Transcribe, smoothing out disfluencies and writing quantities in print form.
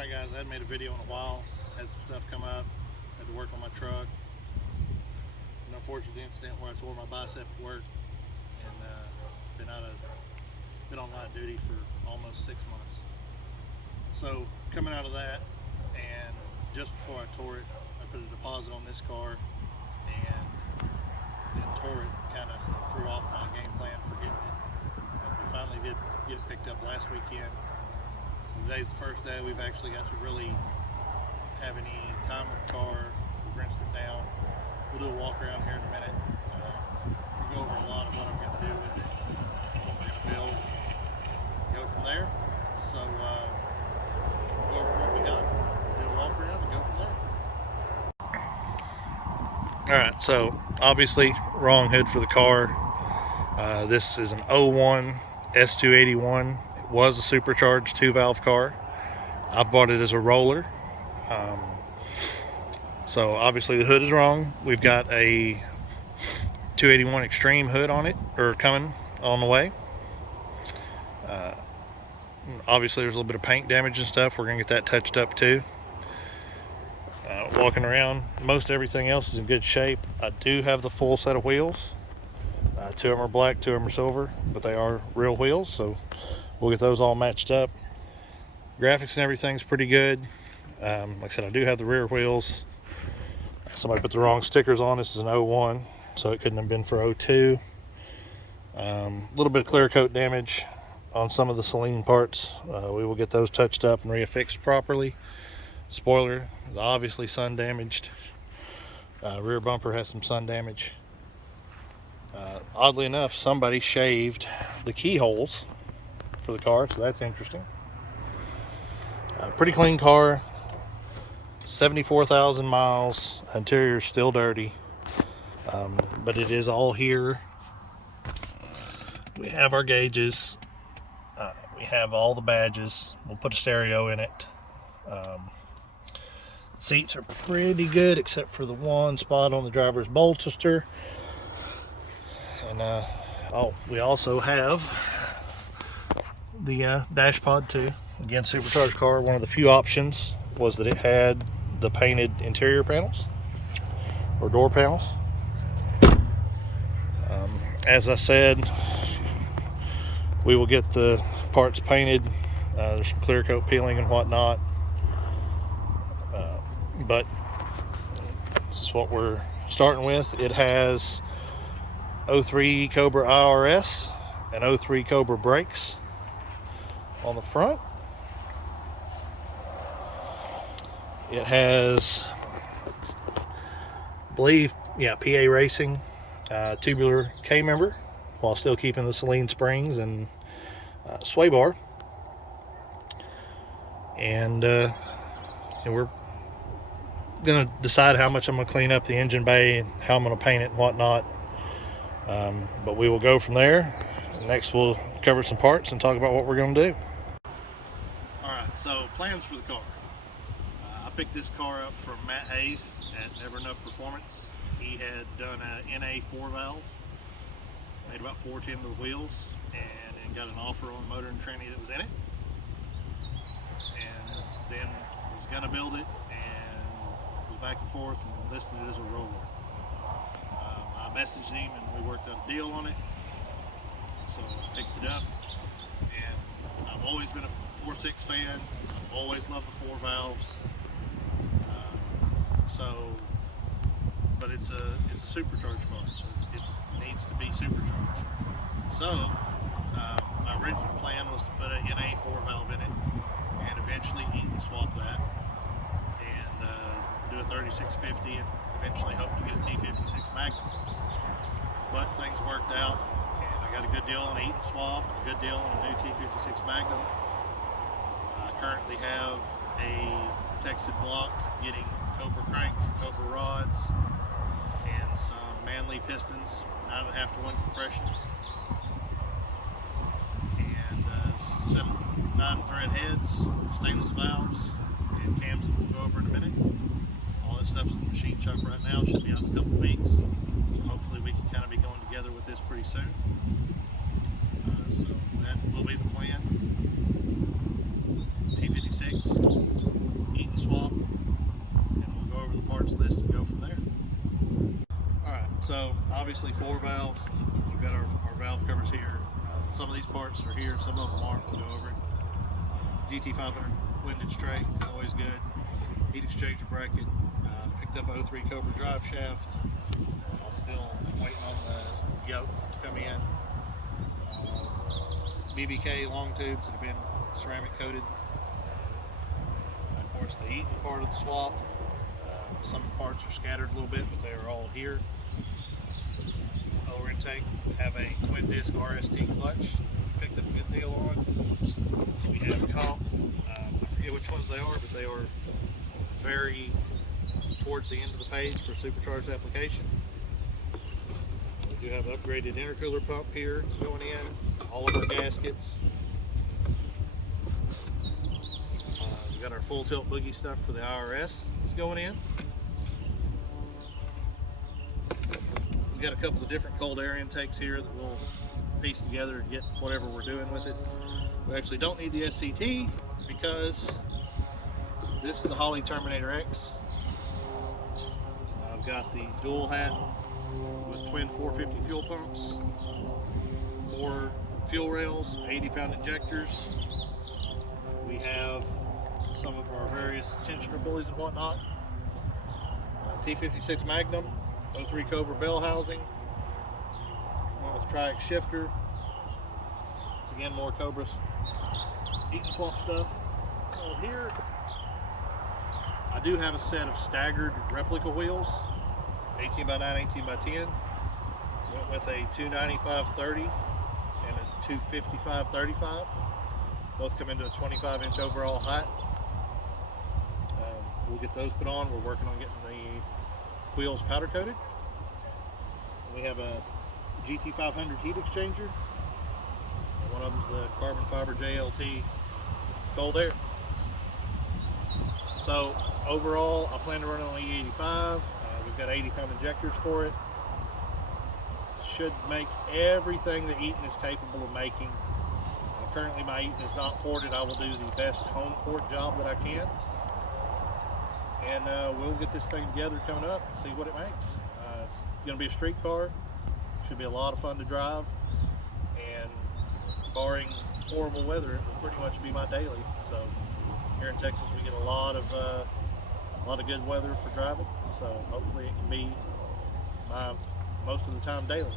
Alright guys, I hadn't made a video in a while. Had some stuff come up. Had to work on my truck. An unfortunate incident where I tore my bicep at work and been on line duty for almost 6 months. So coming out of that, and just before I tore it, I put a deposit on this car and then tore it. Kind of threw off my game plan for getting it. We finally did get it picked up last weekend. Today's the first day we've actually got to really have any time with the car. We've rinsed it down. We'll do a walk around here in a minute. We'll go over a lot of what I'm going to do with it, what we're going to build, go from there. So we'll go over what we got, do a walk around, and go from there. Alright, so obviously wrong hood for the car. This is an 01 S281. It was a supercharged 2-valve car. I've bought it as a roller. So obviously the hood is wrong. We've got a 281 Extreme hood on it, or coming on the way. Obviously there's a little bit of paint damage and stuff. We're gonna get that touched up too. Walking around, most everything else is in good shape. I do have the full set of wheels. 2 of them are black, 2 of them are silver, but they are real wheels, so we'll get those all matched up. Graphics and everything's pretty good. Like I said, I do have the rear wheels. Somebody put the wrong stickers on. This is an 01, so it couldn't have been for 02. A little bit of clear coat damage on some of the Saleen parts. We will get those touched up and reaffixed properly. Spoiler is obviously sun damaged. Rear bumper has some sun damage. Oddly enough, somebody shaved the keyholes for the car, so that's interesting. Pretty clean car. 74,000 miles. Interior's still dirty, but it is all here. We have our gauges. We have all the badges. We'll put a stereo in it. Seats are pretty good except for the one spot on the driver's bolster. And we also have the dash pod too. Again, supercharged car. One of the few options was that it had the painted interior panels or door panels. As I said, we will get the parts painted. There's some clear coat peeling and whatnot, but this is what we're starting with. It has 03 Cobra IRS and 03 Cobra brakes on the front. It has, I believe, PA Racing tubular K member, while still keeping the Saleen springs and sway bar. And we're gonna decide how much I'm gonna clean up the engine bay and how I'm gonna paint it and whatnot. But we will go from there. Next we'll cover some parts and talk about what we're gonna do. Alright, so plans for the car. I picked this car up from Matt Hayes at Never Enough Performance. He had done a NA 4-valve, made about 410 to the wheels, and then got an offer on the motor and tranny that was in it. And then was gonna build it and was back and forth and listed it as a roller. I messaged him and we worked out a deal on it, so I picked it up. And I've always been a 4.6 fan. I've always loved the 4 valves. But it's a supercharged car, so it needs to be supercharged. So my original plan was to put a NA 4-valve in it and eventually heat and swap that and do a 3650 and eventually hope to get a T56 Magnum. But things worked out and I got a good deal on a heat and swap and a good deal on a new T56 Magnum. I currently have a texted block getting Cobra crank, Cobra rods, and some Manly pistons, 9.5 to 1 compression, and 9 thread heads, stainless valves, and cams that we'll go over in a minute. All that stuff's in the machine shop right now. Should be out in a couple of weeks, so hopefully we can kind of be going together with this pretty soon. So that will be the plan. T56. So obviously 4-valve, we've got our valve covers here. Some of these parts are here, some of them aren't, we'll go over it. GT500 windage tray, always good. Heat exchanger bracket. Picked up a 03 Cobra drive shaft. I'm still waiting on the yoke to come in. BBK long tubes that have been ceramic coated. Of course, the eating part of the swap. Some parts are scattered a little bit, but they are all here. Lower intake, have a twin disc RST clutch. Picked up a good deal on. We have comp. I forget which ones they are, but they are very towards the end of the page for supercharged application. We do have an upgraded intercooler pump here going in. All of our gaskets. We got our full tilt boogie stuff for the IRS that's going in. We got a couple of different cold air intakes here that we'll piece together and get whatever we're doing with it. We actually don't need the SCT because this is the Holley Terminator X. I've got the dual hat with twin 450 fuel pumps, 4 fuel rails, 80-pound injectors. We have some of our various tensioner pulleys and whatnot. T56 Magnum, 03 Cobra bell housing, one with Triax shifter. It's again more Cobras heat and swap stuff. So here I do have a set of staggered replica wheels, 18x9, 18x10. Went with a 295/30 and a 255/35. Both come into a 25-inch overall height. We'll get those put on. We're working on getting the wheels powder coated. We have a GT500 heat exchanger. One of them's the carbon fiber JLT cold air. So overall, I plan to run it on E85. We've got 80-pound injectors for it. Should make everything that Eaton is capable of making. Currently my Eaton is not ported. I will do the best home port job that I can. And we'll get this thing together coming up and see what it makes. It's going to be a street car. Should be a lot of fun to drive. And barring horrible weather, it will pretty much be my daily. So here in Texas, we get a lot of good weather for driving. So hopefully it can be my most of the time daily.